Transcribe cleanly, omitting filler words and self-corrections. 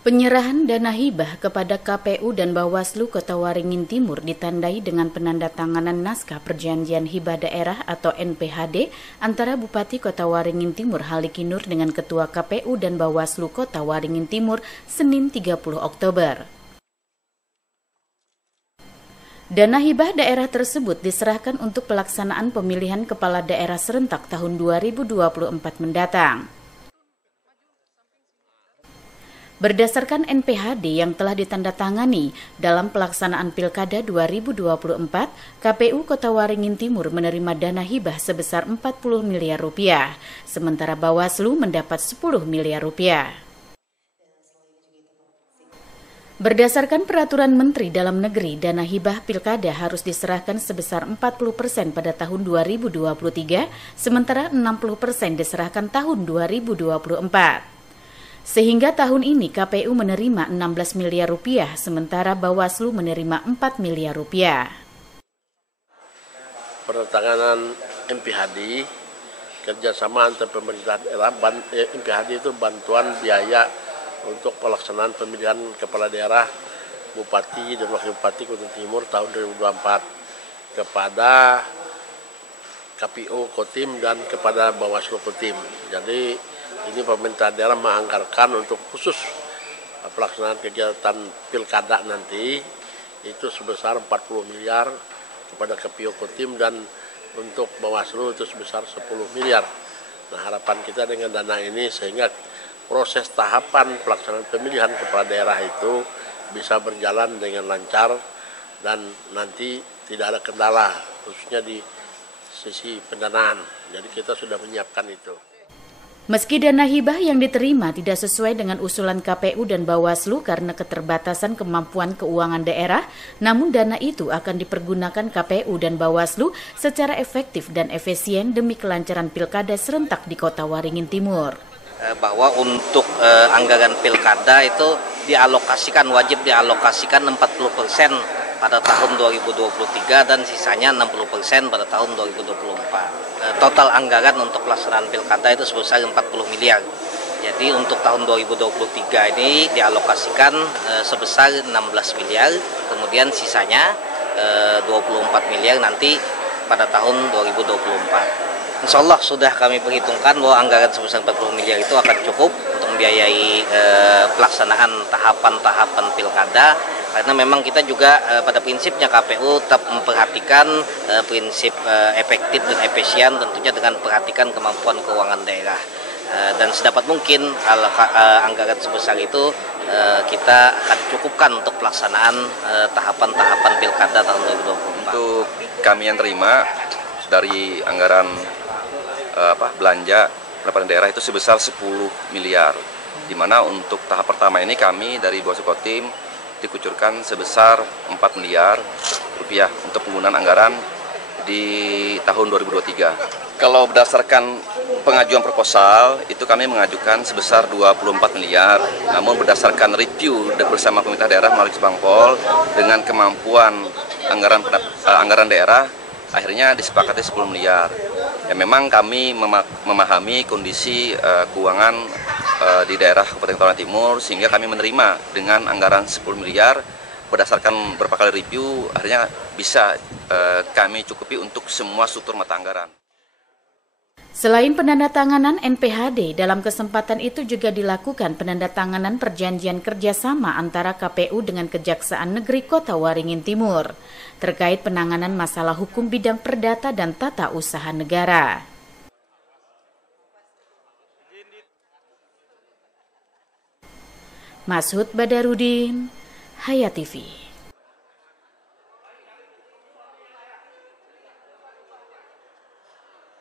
Penyerahan dana hibah kepada KPU dan Bawaslu Kota Waringin Timur ditandai dengan penandatanganan naskah perjanjian hibah daerah atau NPHD antara Bupati Kota Waringin Timur Haliki Nur dengan Ketua KPU dan Bawaslu Kota Waringin Timur Senin 30 Oktober. Dana hibah daerah tersebut diserahkan untuk pelaksanaan pemilihan kepala daerah serentak tahun 2024 mendatang. Berdasarkan NPHD yang telah ditandatangani dalam pelaksanaan Pilkada 2024, KPU Kota Waringin Timur menerima dana hibah sebesar 40 miliar rupiah, sementara Bawaslu mendapat 10 miliar rupiah. Berdasarkan Peraturan Menteri Dalam Negeri, dana hibah Pilkada harus diserahkan sebesar 40% pada tahun 2023, sementara 60% diserahkan tahun 2024. Sehingga tahun ini KPU menerima 16 miliar rupiah, sementara Bawaslu menerima 4 miliar rupiah. Penandatanganan MPHD, kerjasama antar pemerintah daerah, MPHD itu bantuan biaya untuk pelaksanaan pemilihan kepala daerah, Bupati dan Wakil Bupati Kota Timur tahun 2024 kepada KPU Kotim dan kepada Bawaslu Kotim. Jadi ini pemerintah daerah menganggarkan untuk khusus pelaksanaan kegiatan pilkada nanti itu sebesar 40 miliar kepada KPU Kotim dan untuk Bawaslu itu sebesar 10 miliar. Nah, harapan kita dengan dana ini sehingga proses tahapan pelaksanaan pemilihan kepala daerah itu bisa berjalan dengan lancar dan nanti tidak ada kendala khususnya di sisi pendanaan. Jadi kita sudah menyiapkan itu. Meski dana hibah yang diterima tidak sesuai dengan usulan KPU dan Bawaslu karena keterbatasan kemampuan keuangan daerah, namun dana itu akan dipergunakan KPU dan Bawaslu secara efektif dan efisien demi kelancaran pilkada serentak di Kota Waringin Timur. Bahwa untuk anggaran pilkada itu wajib dialokasikan 40% pada tahun 2023 dan sisanya 60% pada tahun 2024. Total anggaran untuk pelaksanaan pilkada itu sebesar 40 miliar. Jadi untuk tahun 2023 ini dialokasikan sebesar 16 miliar, kemudian sisanya 24 miliar nanti pada tahun 2024. Insya Allah sudah kami perhitungkan bahwa anggaran sebesar 40 miliar itu akan cukup untuk membiayai pelaksanaan tahapan-tahapan pilkada. Karena memang kita juga pada prinsipnya KPU tetap memperhatikan prinsip efektif dan efisien tentunya dengan perhatikan kemampuan keuangan daerah. Dan sedapat mungkin anggaran sebesar itu kita akan cukupkan untuk pelaksanaan tahapan-tahapan pilkada tahun 2024. Untuk kami yang terima dari anggaran belanja pendapatan daerah itu sebesar 10 miliar. Di mana untuk tahap pertama ini kami dari Bawaslu Kotim dikucurkan sebesar 4 miliar rupiah untuk penggunaan anggaran di tahun 2023. Kalau berdasarkan pengajuan proposal itu kami mengajukan sebesar 24 miliar. Namun berdasarkan review bersama pemerintah daerah melalui Bangpol dengan kemampuan anggaran daerah akhirnya disepakati 10 miliar. Ya, memang kami memahami kondisi keuangan di daerah Kabupaten Kota Waringin Timur sehingga kami menerima dengan anggaran 10 miliar berdasarkan beberapa kali review akhirnya bisa kami cukupi untuk semua struktur mata anggaran. Selain penandatanganan NPHD, dalam kesempatan itu juga dilakukan penandatanganan perjanjian kerjasama antara KPU dengan Kejaksaan Negeri Kota Waringin Timur terkait penanganan masalah hukum bidang perdata dan tata usaha negara. Mashud Badarudin, Hayat TV.